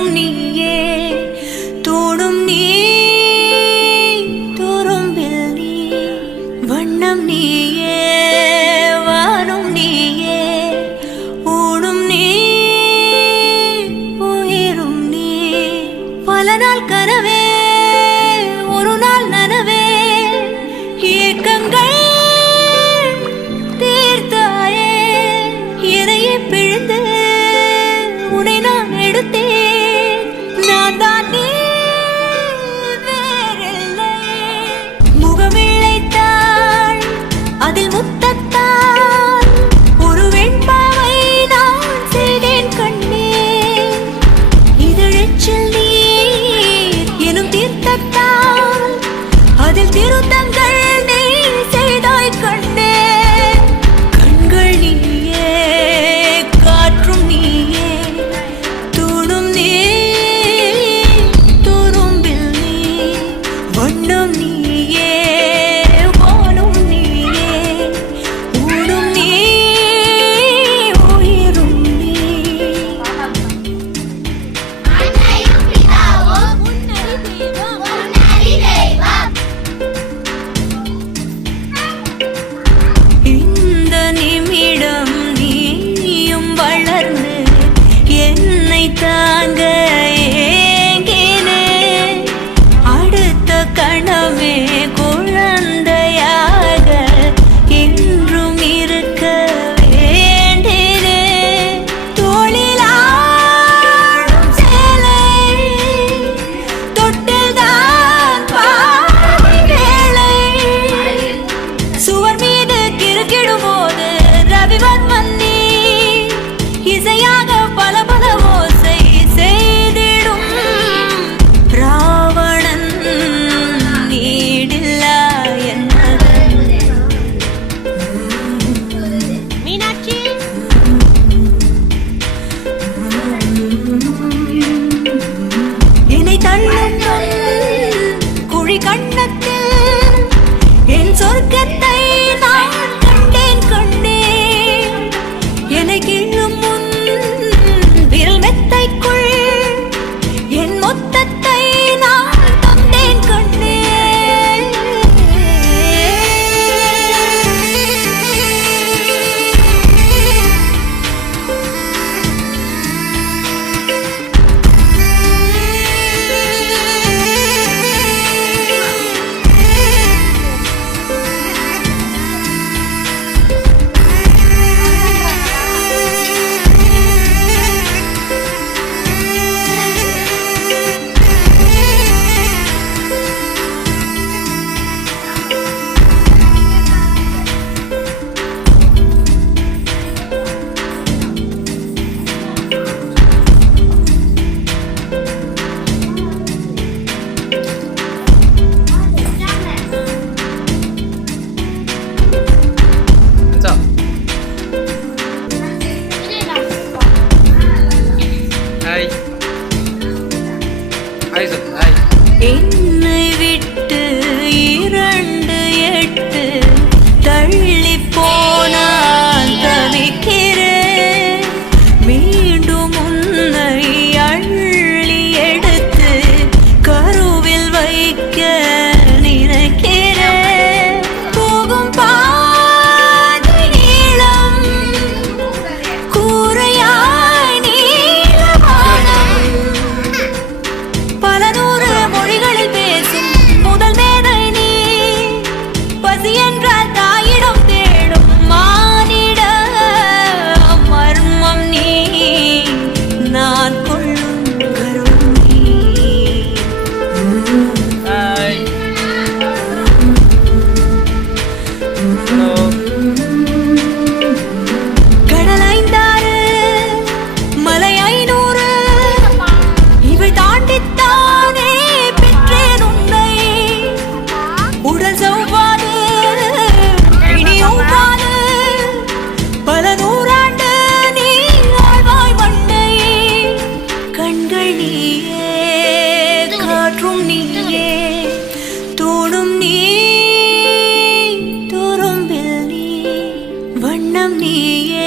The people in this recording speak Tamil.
காற்றும் நீயே தோடும் நீ துரும்பில் நீ வண்ணம் நீயே வானும் நீயே ஊடும் நீ உயிரும் நீ பல நாள் கனவே ஒரு நாள் நனவே ஏக்கங்கள் தீர்த்தாயே எதையே பிழிந்து உன்னை நான் எடுத்தேன் நான் தான் நீ வேறில்லை முகமிழைத்தாள் அதில் முத்தத்தால் ஒரு வெண்பாவை நான் செய்தேன் கண்ணே இதழச்சில் நீர் எனும் தீர்த்தத்தால் அதில் திருத்தங்கள் நீ செய்தாய் கண்ணே கண்கள் நீயே காற்றும் நீயே தூணும் நீ துரும்பில் நீ வண்ணம் நீயே வானும் நீயே ஊடும் நீ உயிரும் நீ அன்னையும் பிதாவும் முன்னறி தெய்வம் இந்த நிமிடம் நீயும் வளர்ந்து என்னை தாங்க ஏங்கினே அடுத்த கணமே குழந்தையாக என்றும் இருக்க வேண்டினே தோளிலாடும் சேலை தொட்டில்தான் பாதி வேளை சுவர் மீது கிறுக்கிடும் போது ரவிவர்மன் நீ இசையாக பல பல ஓசை செய்திடும் ராவணன் நீடில்லா என்னவன் மீனாட்சி என்னை தள்ளும் குழி கண்ணத்தில் என் சொர்க்கத்தை நான் கண்டேன் கண்ணே என்னை கிள்ளும் முன் விரல் மெத்தைக்குள் என் மொத்தத்தை நான் தந்தேன் கண்ணே Hai. Hai sir, hai. என்னை விட்டு 2 தள்ளி போனால் தவிக்கிறேன் மீண்டும் உன்னை அள்ளி எடுத்து கருவில் வைக்க நினைக்கிறேன் போகும் பாதை நீளம் கூரையாய் நீளவானம் பல நூறு மொழிகளில் பேசும் முதல் மேதை நீ பசி என்றால் தாயிடம் தேடும் மானிட மர்மம் நீ நான் கொள்ளும் கருண் நீ Hai. Hello. கடல் 5 மலை 500 இவை தாண்டித்தானே பெற்றேன் உன்னை உடல் சௌவாது இனியும் வாது பல நூறாண்டு நீ ஆழ்வாய் மண்ணை கண்கள் நீயே காற்றும் நீயே தோடும் நீ துரும்பில் நீ வண்ணம் நீயே